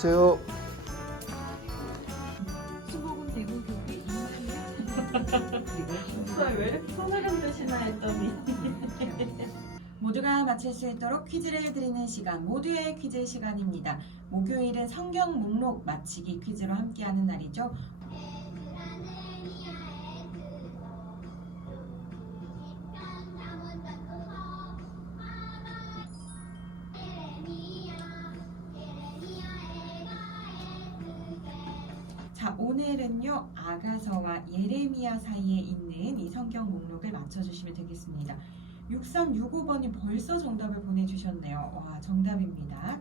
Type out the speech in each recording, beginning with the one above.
안녕하세요. 수목은 대구교회 이모입니다. 왜 손을 드시나 했더니 모두가 맞힐 수 있도록 퀴즈를 드리는 시간, 모두의 퀴즈 시간입니다. 목요일은 성경 목록 맞히기 퀴즈로 함께하는 날이죠. 자, 오늘은요 아가서와 예레미야 사이에 있는 이 성경 목록을 맞춰주시면 되겠습니다. 6365번이 벌써 정답을 보내주셨네요. 와, 정답입니다.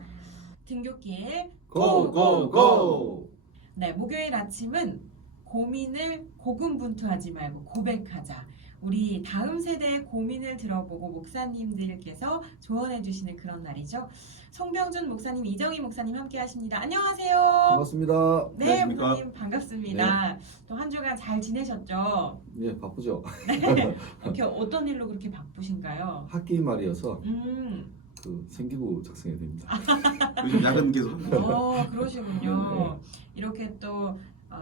등굣길 고고고! 네, 목요일 아침은 고민을 고군분투하지 말고 고백하자. 우리 다음 세대의 고민을 들어보고 목사님들께서 조언해 주시는 그런 날이죠. 송병준 목사님, 이정희 목사님 함께 하십니다. 안녕하세요. 반갑습니다. 네, 안녕하십니까? 목사님 반갑습니다. 또 한 주간 잘 지내셨죠? 예, 바쁘죠. 네. 이렇게 어떤 일로 그렇게 바쁘신가요? 학기 말이어서 음, 그 생기부 작성해야 됩니다. 요즘 야근 계속 합니다. 그러시군요. 이렇게 또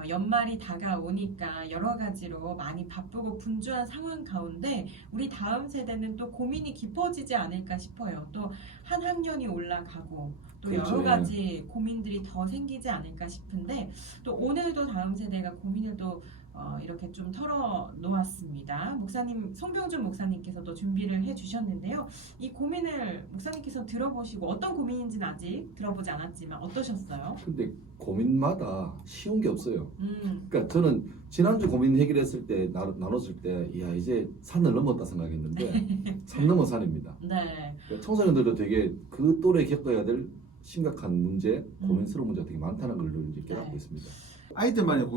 연말이 다가오니까 여러 가지로 많이 바쁘고 분주한 상황 가운데 우리 다음 세대는 또 고민이 깊어지지 않을까 싶어요. 또 한 학년이 올라가고 또 그렇죠, 여러 가지 고민들이 더 생기지 않을까 싶은데 또 오늘도 다음 세대가 고민을 또 이렇게 좀 털어놓았습니다. 목사님, 송병준 목사님께서도 준비를 해주셨는데요. 이 고민을 목사님께서 들어보시고 어떤 고민인지는 아직 들어보지 않았지만 어떠셨어요? 근데 고민마다 쉬운 게 없어요. 음, 그러니까 저는 지난주 고민 해결했을 때 나눴을 때 야, 이제 산을 넘었다 생각했는데 산 넘어 산입니다. 네. 그러니까 청소년들도 되게 그 또래 겪어야 될 심각한 문제, 고민스러운 문제가 되게 많다는 걸 이제 깨닫고 네. 있습니다. 아이들만의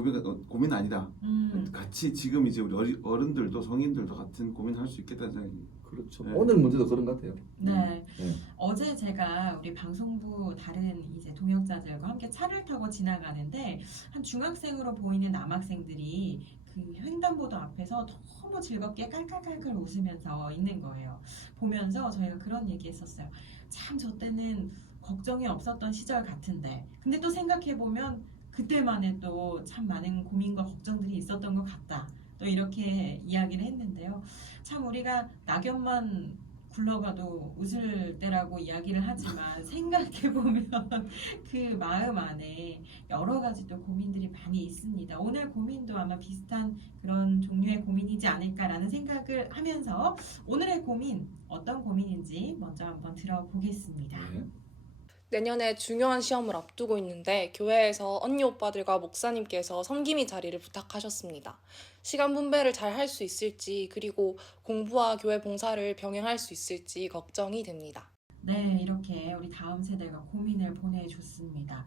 고민 아니다. 음, 같이 지금 이제 우리 어른들도 성인들도 같은 고민할 수 있겠다는 생각이. 그렇죠. 네. 오늘 문제도 그런 것 같아요. 네. 네. 어제 제가 우리 방송부 다른 이제 동역자들과 함께 차를 타고 지나가는데 한 중학생으로 보이는 남학생들이 그 횡단보도 앞에서 너무 즐겁게 깔깔깔깔 웃으면서 있는 거예요. 보면서 저희가 그런 얘기 했었어요. 참 저 때는 걱정이 없었던 시절 같은데. 근데 또 생각해보면 그때만에 또 참 많은 고민과 걱정들이 있었던 것 같다. 또 이렇게 이야기를 했는데요. 참 우리가 낙엽만 굴러가도 웃을 때라고 이야기를 하지만 생각해보면 그 마음 안에 여러 가지 또 고민들이 많이 있습니다. 오늘 고민도 아마 비슷한 그런 종류의 고민이지 않을까라는 생각을 하면서 오늘의 고민 어떤 고민인지 먼저 한번 들어보겠습니다. 네. 내년에 중요한 시험을 앞두고 있는데 교회에서 언니 오빠들과 목사님께서 섬김이 자리를 부탁하셨습니다. 시간 분배를 잘 할 수 있을지 그리고 공부와 교회 봉사를 병행할 수 있을지 걱정이 됩니다. 네, 이렇게 우리 다음 세대가 고민을 보내줬습니다.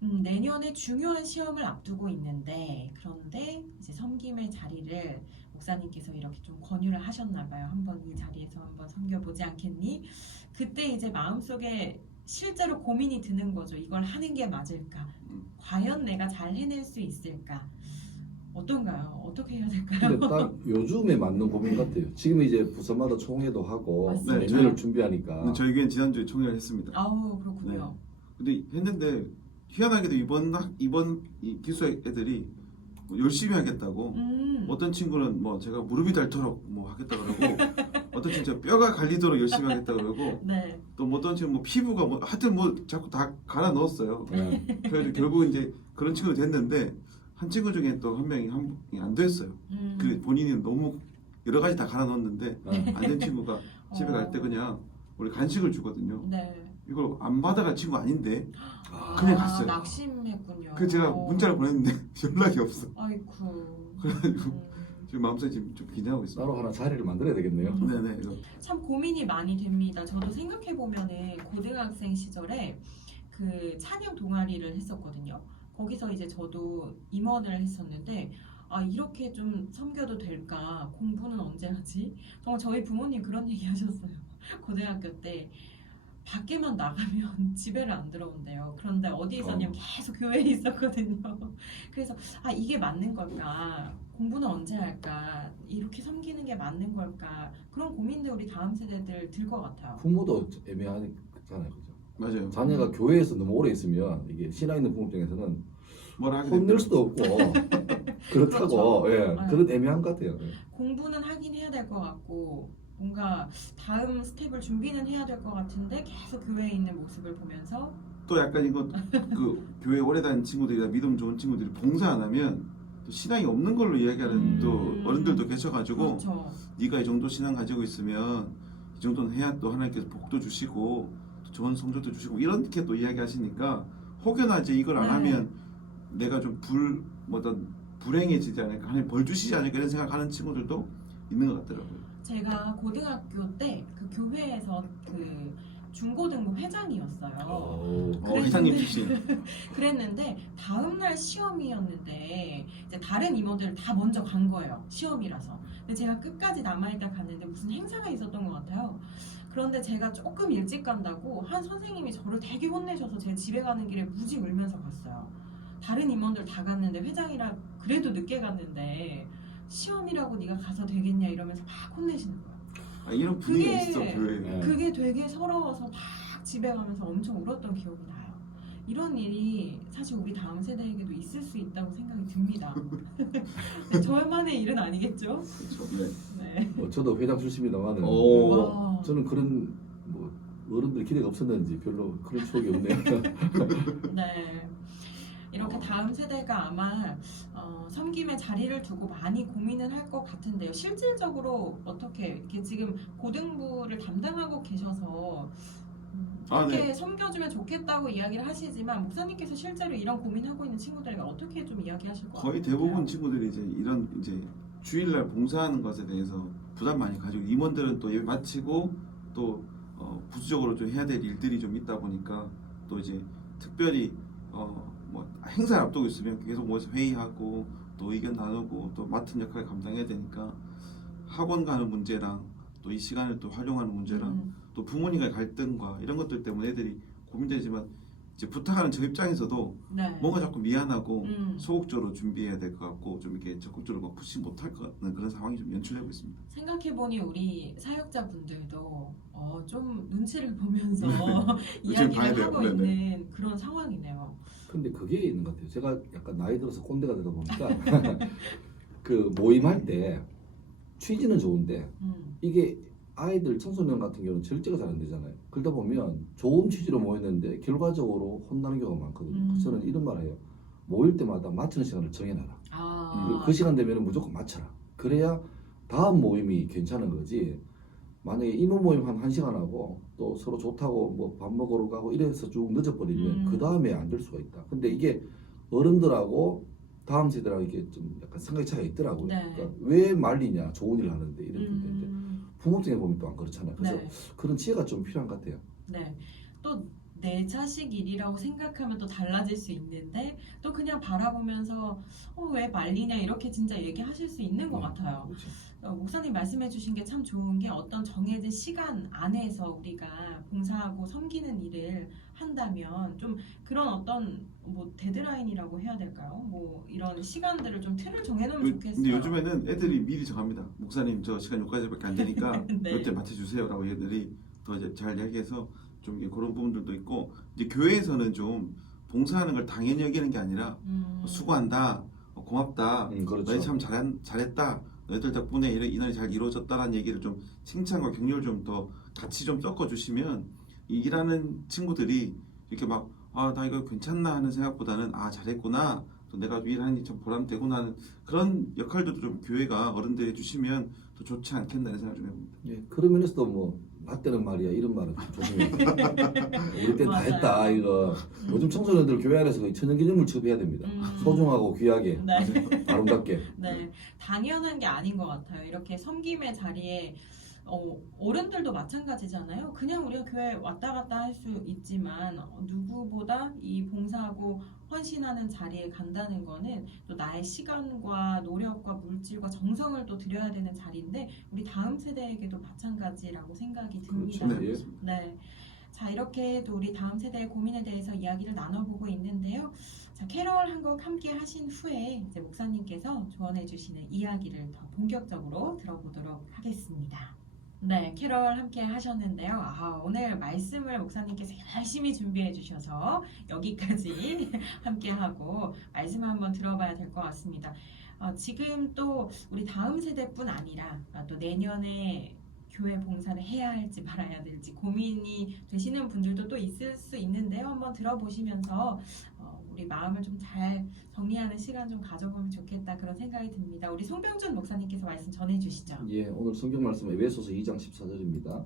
내년에 중요한 시험을 앞두고 있는데 그런데 이제 섬김의 자리를 목사님께서 이렇게 좀 권유를 하셨나 봐요. 한번 이 자리에서 한번 섬겨보지 않겠니? 그때 이제 마음속에 실제로 고민이 드는 거죠. 이걸 하는 게 맞을까? 과연 내가 잘 해낼 수 있을까? 어떤가요? 어떻게 해야 될까요? 근데 딱 요즘에 맞는 고민 같아요. 지금 이제 부서마다 총회도 하고 맞습니다. 내년을 준비하니까 근데 저희 교회는 지난주에 총회를 했습니다. 아우, 그렇군요. 근데 했는데 희한하게도 이번 이 기수 애들이 뭐 열심히 하겠다고. 어떤 친구는 뭐 제가 무릎이 닳도록 뭐 하겠다 그러고 어떤 친구는 뼈가 갈리도록 열심히 하겠다 그러고 네. 또 뭐 어떤 친구 뭐 피부가 뭐 하여튼 뭐 자꾸 다 갈아 넣었어요. 네. 그래서 결국 이제 그런 친구가 됐는데 한 친구 중에 또 한 명이 안 됐어요. 그 본인이 너무 여러 가지 다 갈아 넣었는데 안 된 친구가 집에 갈 때 그냥 우리 간식을 주거든요. 네. 이걸 안 받아갈 친구 아닌데 아, 그냥 갔어요. 낙심했군요. 그 제가 문자를 보냈는데 연락이 없어. 아이쿠. 그래가지고 지금 마음속에 지금 좀 긴장하고 있습니다. 따로 하나 자리를 만들어야 되겠네요. 네네. 이거. 참 고민이 많이 됩니다. 저도 생각해 보면은 고등학생 시절에 그 찬양 동아리를 했었거든요. 거기서 이제 저도 임원을 했었는데 아 이렇게 좀 섬겨도 될까? 공부는 언제 하지? 정말 저희 부모님 그런 얘기 하셨어요. 고등학교 때 밖에만 나가면 집에를 안 들어온대요. 그런데 어디 있었냐면 계속 교회에 있었거든요. 그래서 아 이게 맞는 걸까? 공부는 언제 할까? 이렇게 섬기는 게 맞는 걸까? 그런 고민들 우리 다음 세대들 들 것 같아요. 부모도 애매하잖아요, 그죠? 맞아요. 자녀가 교회에서 너무 오래 있으면 이게 신앙 있는 부모 입장에서는 뭐라 하게 혼낼 됩니다. 수도 없고 그렇다고 그렇죠. 예, 네. 그런 애매한 것 같아요. 공부는 하긴 해야 될 것 같고 뭔가 다음 스텝을 준비는 해야 될 것 같은데 계속 교회에 있는 모습을 보면서 또 약간 이거 그 교회 오래 다닌 친구들이나 믿음 좋은 친구들이 봉사 안 하면 또 신앙이 없는 걸로 이야기하는 또 어른들도 계셔가지고 그렇죠. 네가 이 정도 신앙 가지고 있으면 이 정도는 해야 또 하나님께서 복도 주시고 또 좋은 성적도 주시고 이렇게 또 이야기하시니까 혹여나 이제 이걸 안 네. 하면 내가 좀 불행해지지 않을까 하나님 벌 주시지 않을까 이런 생각하는 친구들도 있는 것 같더라고요. 제가 고등학교 때 그 교회에서 그 중고등부 회장이었어요. 회장님 출신. 그랬는데 다음날 시험이었는데 이제 다른 임원들 다 먼저 간 거예요. 시험이라서. 근데 제가 끝까지 남아있다 갔는데 무슨 행사가 있었던 것 같아요. 그런데 제가 조금 일찍 간다고 한 선생님이 저를 되게 혼내셔서 제 집에 가는 길에 무지 울면서 갔어요. 다른 임원들 다 갔는데 회장이라 그래도 늦게 갔는데 시험이라고 네가 가서 되겠냐 이러면서 막 혼내시는 거예요. 아, 이런 분위기가 그게- 있어 교회에. 네. 그게 되게 서러워서 막 집에 가면서 엄청 울었던 기억이 나요. 이런 일이 사실 우리 다음 세대에게도 있을 수 있다고 생각이 듭니다. 네, 저만의 일은 아니겠죠? 그렇죠. 네. 네. 뭐 저도 회장 출신입니다만은 오. 와. 저는 그런 뭐 어른들 기대가 없었는지 별로 그런 추억이 없네요. 네. 이렇게 다음 세대가 아마 섬김의 자리를 두고 많이 고민을 할 것 같은데요. 실질적으로 어떻게 이렇게 지금 고등부를 담당하고 계셔서 이렇게 섬겨주면 좋겠다고 이야기를 하시지만 목사님께서 실제로 이런 고민하고 있는 친구들에게 어떻게 좀 이야기하실 것 같아요? 거의 대부분 친구들이 이제 이런 이제 주일날 봉사하는 것에 대해서 부담 많이 가지고 임원들은 또 예배 마치고 또 부수적으로 좀 해야 될 일들이 좀 있다 보니까 또 이제 특별히 뭐 행사를 앞두고 있으면 계속 모여서 회의하고 또 의견 나누고 또 맡은 역할을 감당해야 되니까 학원 가는 문제랑 또 이 시간을 또 활용하는 문제랑 또 부모님과의 갈등과 이런 것들 때문에 애들이 고민되지만 이제 부탁하는 저 입장에서도 네. 뭔가 자꾸 미안하고 음. 소극적으로 준비해야 될 것 같고 좀 이렇게 적극적으로 막 푸시 못할 것 같은 그런 상황이 좀 연출되고 있습니다. 생각해보니 우리 사역자분들도 좀 눈치를 보면서 눈치를 봐야 이야기를 돼요. 하고 네네. 있는 그런 상황이네요. 근데 그게 있는 것 같아요. 제가 약간 나이 들어서 꼰대가 되다 보니까 그 모임할 때 취지는 좋은데 이게 아이들 청소년 같은 경우는 절제가 잘 안 되잖아요. 그러다 보면 좋은 취지로 모였는데 결과적으로 혼나는 경우가 많거든요. 저는 이런 말 해요. 모일 때마다 맞추는 시간을 정해놔라. 그리고 그 시간 되면 무조건 맞춰라. 그래야 다음 모임이 괜찮은 거지. 만약에 임원 모임 한 1시간 하고 또 서로 좋다고 뭐 밥 먹으러 가고 이래서 쭉 늦어버리면 그 다음에 안 될 수가 있다. 근데 이게 어른들하고 다음 세대랑 이게 좀 약간 생각이 차이가 있더라고요. 네. 그러니까 왜 말리냐 좋은 일을 하는데 이런 텐데 부모 입장에 보면 또 안 그렇잖아요. 그래서 네. 그런 지혜가 좀 필요한 것 같아요. 네. 또 내 자식 일이라고 생각하면 또 달라질 수 있는데 또 그냥 바라보면서 왜 말리냐 이렇게 진짜 얘기하실 수 있는 것 같아요. 그렇죠. 목사님 말씀해 주신 게 참 좋은 게 어떤 정해진 시간 안에서 우리가 봉사하고 섬기는 일을 한다면 좀 그런 어떤 뭐 데드라인이라고 해야 될까요? 뭐 이런 시간들을 좀 틀을 정해놓으면 좋겠어요. 근데 요즘에는 애들이 미리 정합니다. 목사님 저 시간 여기까지밖에 안 되니까 네. 이때 맡아주세요라고 얘들이 더 이제 잘 이야기해서 좀 이게 그런 부분들도 있고 이제 교회에서는 좀 봉사하는 걸 당연히 여기는 게 아니라 수고한다, 고맙다, 그렇죠. 너희 참 잘했다, 너희들 덕분에 이날이 잘 이루어졌다라는 얘기를 좀 칭찬과 격려를 좀 더 같이 좀 섞어주시면 이 일하는 친구들이 이렇게 막 나 이거 괜찮나 하는 생각보다는 잘했구나, 또 내가 일하는 게 참 보람되구나 하는 그런 역할도 좀 교회가 어른들이 해주시면 더 좋지 않겠나는 생각 좀 해봅니다. 예, 그런 면에서도 뭐 나 때는 말이야 이런 말은 좀 조심해야 돼. 우리 때 다 맞아요. 했다 이거. 요즘 청소년들 교회 안에서 거의 천연기념물 취급해야 됩니다. 소중하고 귀하게, 네. 아름답게. 네, 당연한 게 아닌 것 같아요. 이렇게 섬김의 자리에 어른들도 마찬가지잖아요. 그냥 우리가 교회 왔다 갔다 할 수 있지만 누구보다 이 봉사하고 헌신하는 자리에 간다는 거는 또 나의 시간과 노력과 물질과 정성을 또 들여야 되는 자리인데 우리 다음 세대에게도 마찬가지라고 생각이 듭니다. 그렇죠. 예. 네. 자, 이렇게 또 우리 다음 세대의 고민에 대해서 이야기를 나눠보고 있는데요. 자, 캐럴 한 곡 함께 하신 후에 이제 목사님께서 조언해 주시는 이야기를 더 본격적으로 들어보도록 하겠습니다. 네, 캐럴 함께 하셨는데요. 오늘 말씀을 목사님께서 열심히 준비해 주셔서 여기까지 함께 하고 말씀을 한번 들어봐야 될 것 같습니다. 지금 또 우리 다음 세대뿐 아니라 또 내년에 교회 봉사를 해야 할지 말아야 될지 고민이 되시는 분들도 또 있을 수 있는데요. 한번 들어보시면서 우리 마음을 좀 잘 정리하는 시간 좀 가져보면 좋겠다 그런 생각이 듭니다. 우리 송병준 목사님께서 말씀 전해주시죠. 예, 오늘 성경 말씀 에베소서 2장 14절입니다.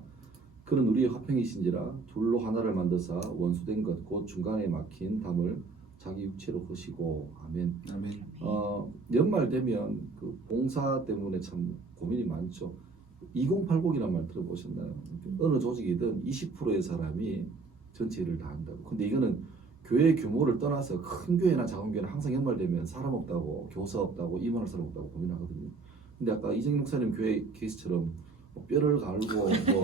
그는 우리의 화평이신지라 둘로 하나를 만드사 원수된 것 곧 중간에 막힌 담을 자기 육체로 허시고 아멘. 아멘. 연말 되면 그 봉사 때문에 참 고민이 많죠. 2080이라는 말 들어보셨나요? 어느 조직이든 20%의 사람이 전체 일을 다 한다고. 근데 이거는 교회 규모를 떠나서 큰 교회나 작은 교회는 항상 연말되면 사람 없다고, 교사 없다고, 임원할 사람 없다고 고민하거든요. 근데 아까 이정희 목사님 교회 케이스처럼 뭐 뼈를 갈고 뭐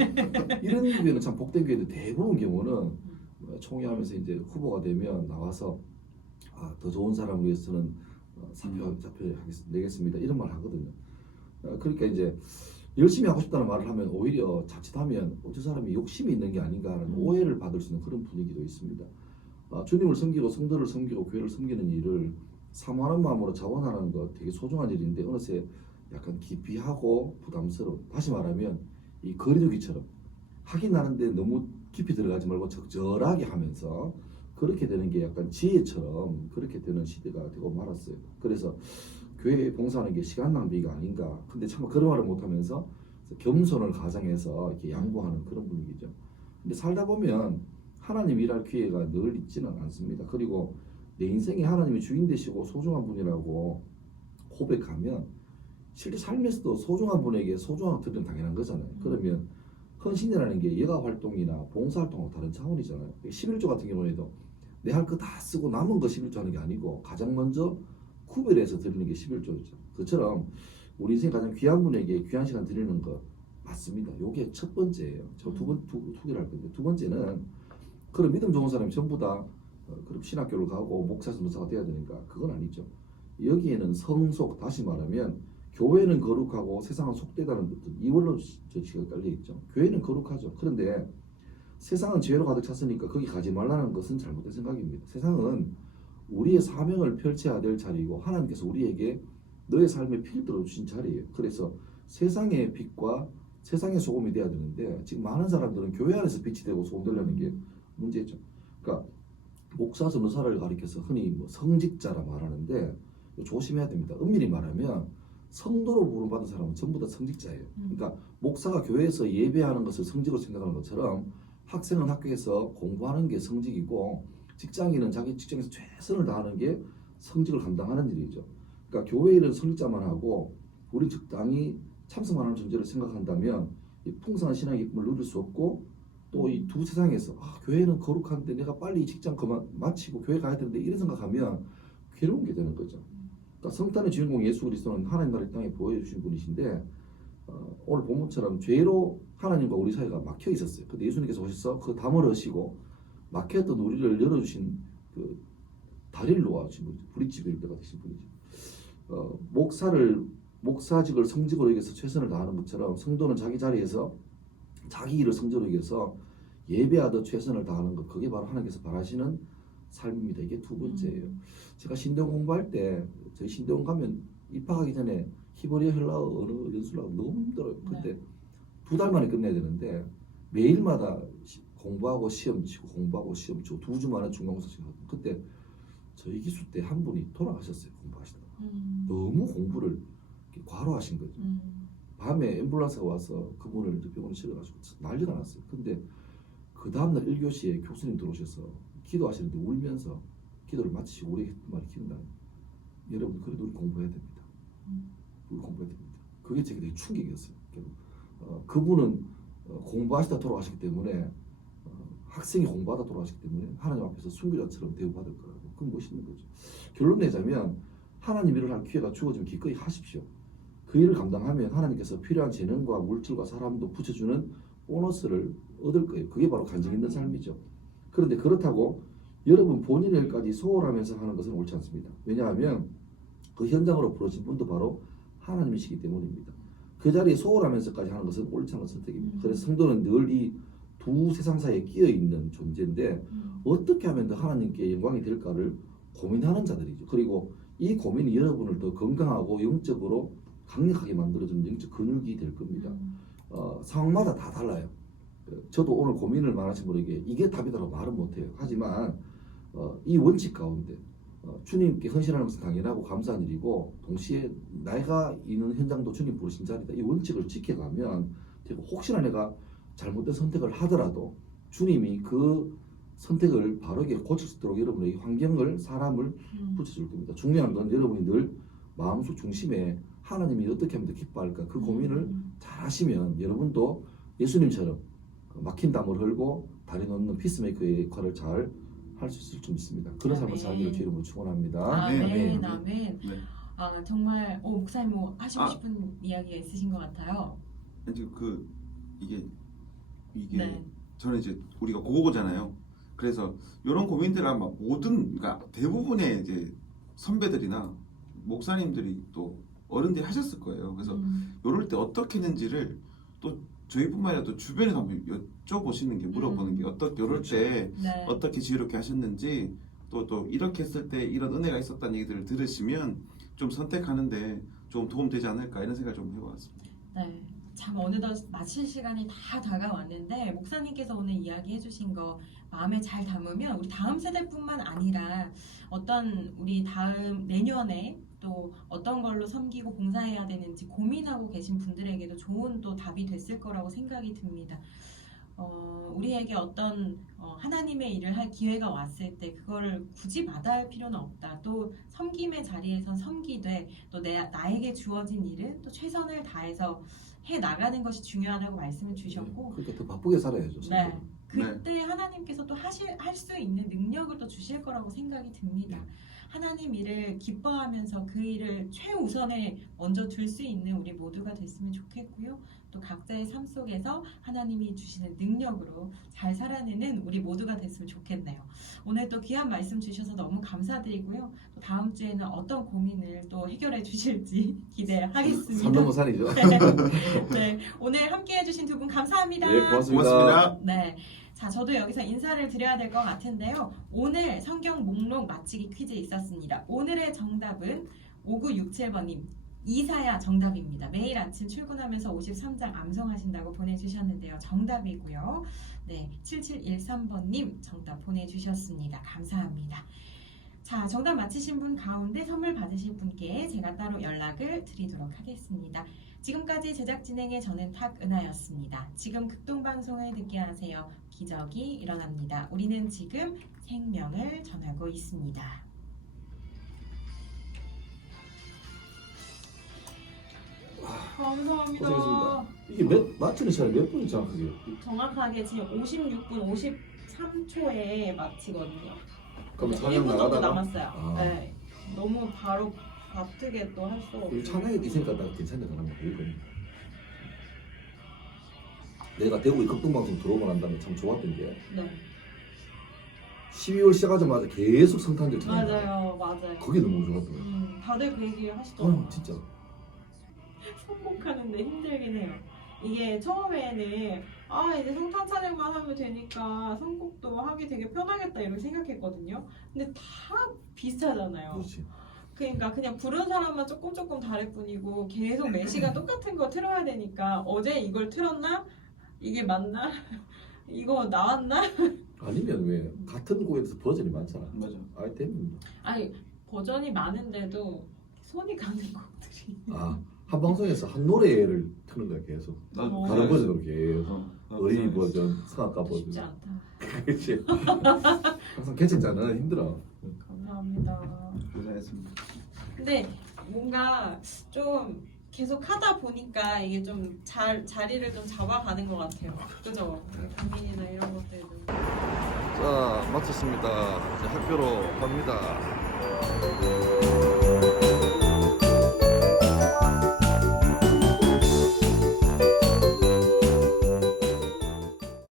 이런 교회는 참 복된 교회들 대부분 경우는 총회하면서 이제 후보가 되면 나와서 더 좋은 사람을 위해서는 사표 내겠습니다 이런 말 하거든요. 그러니까 이제 열심히 하고 싶다는 말을 하면 오히려 자칫하면 저 사람이 욕심이 있는 게 아닌가 하는 오해를 받을 수 있는 그런 분위기도 있습니다. 주님을 섬기고 성도를 섬기고 교회를 섬기는 일을 사모하는 마음으로 자원하는 것 되게 소중한 일인데 어느새 약간 기피하고 부담스러운, 다시 말하면 이 거리두기처럼 하긴 하는데 너무 깊이 들어가지 말고 적절하게 하면서 그렇게 되는 게 약간 지혜처럼 그렇게 되는 시대가 되고 말았어요. 그래서 교회 봉사하는 게 시간 낭비가 아닌가. 근데 참 그런 말을 못하면서 겸손을 가장해서 이렇게 양보하는 그런 분위기죠. 근데 살다 보면 하나님 일할 기회가 늘 있지는 않습니다. 그리고 내 인생에 하나님이 주인 되시고 소중한 분이라고 고백하면 실제 삶에서도 소중한 분에게 소중한 드리는 당연한 거잖아요. 그러면 헌신이라는 게 예가 활동이나 봉사 활동하고 다른 차원이잖아요. 11조 같은 경우에도 내 할 거 다 쓰고 남은 거 11조 하는 게 아니고 가장 먼저 구별해서 드리는 게 11조죠. 그처럼 우리 인생 가장 귀한 분에게 귀한 시간 드리는 거 맞습니다. 요게 첫 번째예요. 저 두 개를 할 건데 두 번째는 그런 믿음 좋은 사람이 전부 다 그럼 신학교를 가고 목사 선교사가 돼야 되니까 그건 아니죠. 여기에는 성속, 다시 말하면 교회는 거룩하고 세상은 속되다는 이원론 조치가 깔려 있죠. 교회는 거룩하죠. 그런데 세상은 죄로 가득 찼으니까 거기 가지 말라는 것은 잘못된 생각입니다. 세상은 우리의 사명을 펼쳐야 될 자리이고 하나님께서 우리에게 너의 삶의 필두로 주신 자리예요. 그래서 세상의 빛과 세상의 소금이 돼야 되는데 지금 많은 사람들은 교회 안에서 빛이 되고 소금 되려는 게 문제죠. 그러니까 목사 전도사를 가리켜서 흔히 뭐 성직자라 말하는데 조심해야 됩니다. 엄밀히 말하면 성도로 부름받은 사람은 전부 다 성직자예요. 그러니까 목사가 교회에서 예배하는 것을 성직으로 생각하는 것처럼 학생은 학교에서 공부하는 게 성직이고 직장인은 자기 직장에서 최선을 다하는 게 성직을 감당하는 일이죠. 그러니까 교회 일은 성직자만 하고 우리 적당히 참석만 하는 존재를 생각한다면 이 풍성한 신앙의 기쁨을 누릴 수 없고 또 이 두 세상에서 교회는 거룩한데 내가 빨리 직장 그만 마치고 교회 가야 되는데 이런 생각하면 괴로운 게 되는 거죠. 그러니까 성탄의 주인공 예수 그리스도는 하나님 나라를 땅에 보여주신 분이신데 오늘 본문처럼 죄로 하나님과 우리 사이가 막혀 있었어요. 근데 예수님께서 오셔서 그 담을 하시고 막혔던 우리를 열어주신 그 다리를 놓아주신 분이죠. 브릿지 빌더가 되신 분이죠. 목사직을 성직으로 여기서 최선을 다하는 것처럼 성도는 자기 자리에서 자기 일을 성적으로 여기서 예배하듯 최선을 다하는 것, 그게 바로 하나님께서 바라시는 삶입니다. 이게 두 번째예요. 제가 신대원 공부할 때 저희 신대원 가면 입학하기 전에 히브리어, 헬라어, 언어 연수를 하고 너무 힘들어요. 그때 2달 만에 끝내야 되는데 매일마다 공부하고 시험 치고 공부하고 시험 치고 2주 만에 중간고사 치고 그때 저희 기수 때 한 분이 돌아가셨어요. 공부하시다가 너무 공부를 과로하신 거죠. 밤에 앰뷸런스가 와서 그분을 병원에 실어가지고 난리가 났어요. 근데 그 다음날 1교시에 교수님 들어오셔서 기도하시는데 울면서 기도를 마치시고 우리 말이 기억나요. 여러분 그래도 우리 공부해야 됩니다. 우리 공부해야 됩니다. 그게 제게 되게 충격이었어요. 그분은 공부하시다 돌아가시기 때문에 학생이 공부하다 돌아가시기 때문에 하나님 앞에서 순교자처럼 대우받을 거라고. 그건 멋있는 거죠. 결론 내자면 하나님 일을 할 기회가 주어지면 기꺼이 하십시오. 그 일을 감당하면 하나님께서 필요한 재능과 물질과 사람도 붙여주는 보너스를 얻을 거예요. 그게 바로 간증 있는 삶이죠. 그런데 그렇다고 여러분 본인의 일까지 소홀하면서 하는 것은 옳지 않습니다. 왜냐하면 그 현장으로 부르신 분도 바로 하나님이시기 때문입니다. 그 자리에 소홀하면서까지 하는 것은 옳지 않은 선택입니다. 그래서 성도는 늘 이 두 세상 사이에 끼어 있는 존재인데 어떻게 하면 더 하나님께 영광이 될까를 고민하는 자들이죠. 그리고 이 고민이 여러분을 더 건강하고 영적으로 강력하게 만들어주는 영적 근육이 될 겁니다. 상황마다 다 달라요. 저도 오늘 고민을 많으신 분에게 이게 답이다라고 말은 못해요. 하지만 이 원칙 가운데 주님께 헌신하는 것은 당연하고 감사한 일이고 동시에 내가 있는 현장도 주님 부르신 자리다. 이 원칙을 지켜가면 혹시나 내가 잘못된 선택을 하더라도 주님이 그 선택을 바르게 고칠 수 있도록 여러분의 환경을 사람을 붙여줄 겁니다. 중요한 건 여러분이 늘 마음속 중심에 하나님이 어떻게 하면 더 기뻐할까 그 고민을 잘 하시면 여러분도 예수님처럼 막힌 담을 흘고 다리 놓는 피스메이커의 역할을 잘 할 수 있을 줄 믿습니다. 그런 삶을 살기를 주 이름으로 축원합니다. 아멘. 네. 아 정말 목사님 뭐 하시고 아. 싶은 이야기가 있으신 것 같아요. 이제 이게 네. 저는 이제 우리가 고고잖아요. 그래서 이런 고민들을 아마 그러니까 대부분의 이제 선배들이나 목사님들이 또 어른들이 하셨을 거예요. 그래서 이럴 때 어떻게 했는지를 또 저희뿐만 아니라 또 주변에서 한번 여쭤보시는 게 물어보는 게 어떻게 이럴 때 네. 어떻게 지혜롭게 하셨는지 또 이렇게 했을 때 이런 은혜가 있었다는 얘기들을 들으시면 좀 선택하는데 좀 도움되지 않을까 이런 생각을 좀 해봤습니다. 네. 참 어느덧 마칠 시간이 다 다가왔는데 목사님께서 오늘 이야기해 주신 거 마음에 잘 담으면 우리 다음 세대뿐만 아니라 어떤 우리 다음 내년에 또 어떤 걸로 섬기고 봉사해야 되는지 고민하고 계신 분들에게도 좋은 또 답이 됐을 거라고 생각이 듭니다. 우리에게 어떤 하나님의 일을 할 기회가 왔을 때 그거를 굳이 마다할 필요는 없다. 또 섬김의 자리에서 섬기되 또 나에게 주어진 일은 또 최선을 다해서 해 나가는 것이 중요하다고 말씀을 주셨고, 그러니까 더 바쁘게 살아야죠. 네. 그때 하나님께서 또 할 수 있는 능력을 또 주실 거라고 생각이 듭니다. 하나님 일을 기뻐하면서 그 일을 최우선에 먼저 둘 수 있는 우리 모두가 됐으면 좋겠고요. 또 각자의 삶 속에서 하나님이 주시는 능력으로 잘 살아내는 우리 모두가 됐으면 좋겠네요. 오늘 또 귀한 말씀 주셔서 너무 감사드리고요. 또 다음 주에는 어떤 고민을 또 해결해 주실지 기대하겠습니다. 산 넘어 산이죠. 네, 오늘 함께 해주신 두 분 감사합니다. 네, 고맙습니다. 고맙습니다. 네. 자, 저도 여기서 인사를 드려야 될 것 같은데요. 오늘 성경 목록 맞히기 퀴즈 있었습니다. 오늘의 정답은 5967번님. 이사야 정답입니다. 매일 아침 출근하면서 53장 암송하신다고 보내주셨는데요. 정답이고요. 네, 7713번님 정답 보내주셨습니다. 감사합니다. 자, 정답 맞히신 분 가운데 선물 받으실 분께 제가 따로 연락을 드리도록 하겠습니다. 지금까지 제작 진행의 저는 탁은하였습니다. 지금 극동방송을 듣게 하세요. 기적이 일어납니다. 우리는 지금 생명을 전하고 있습니다. 감사합니다. 고생했습니다. 이게 맞추는 시간이 몇 분이 정확하게? 정확하게 지금 56분 53초에 마치거든요. 그럼 찬양 1분 정도 나가다가 남았어요. 아. 네. 너무 바로 바쁘게 또 할 수가 없어요. 찬양이 있으니까 나 괜찮다 그러면 될 겁니다. 내가 대구에 극동방송 들어오고 난 다음에 참 좋았던 게 네. 12월 시작하자마자 계속 성탄절 찬양. 맞아요. 그게 너무 좋았더라고요. 다들 그 얘기 하시더라고요. 진짜. 선곡하는데 힘들긴 해요. 이게 처음에는 이제 성탄 찬양만 하면 되니까 선곡도 하기 되게 편하겠다 이렇게 생각했거든요. 근데 다 비슷하잖아요. 그렇지. 그러니까 그냥 부른 사람만 조금 다를 뿐이고 계속 매 시간 똑같은 거 틀어야 되니까 어제 이걸 틀었나? 이게 맞나? 이거 나왔나? 아니면 왜 같은 곡에서 버전이 많잖아. 맞아. 아이템입니다. 아니 버전이 많은데도 손이 가는 곡들이 한 방송에서 한 노래를 트는 거야 계속. 어. 다른 버전으로 계속. 어린이 버전, 성악가 쉽지 버전. 않다. 그렇지. 항상 개척자는 힘들어. 감사합니다. 고생했습니다. 근데 뭔가 좀 계속 하다 보니까 이게 좀 자리를 좀 잡아가는 것 같아요. 그죠? 고민이나 이런 것들도. 자, 마쳤습니다. 이제 학교로 갑니다.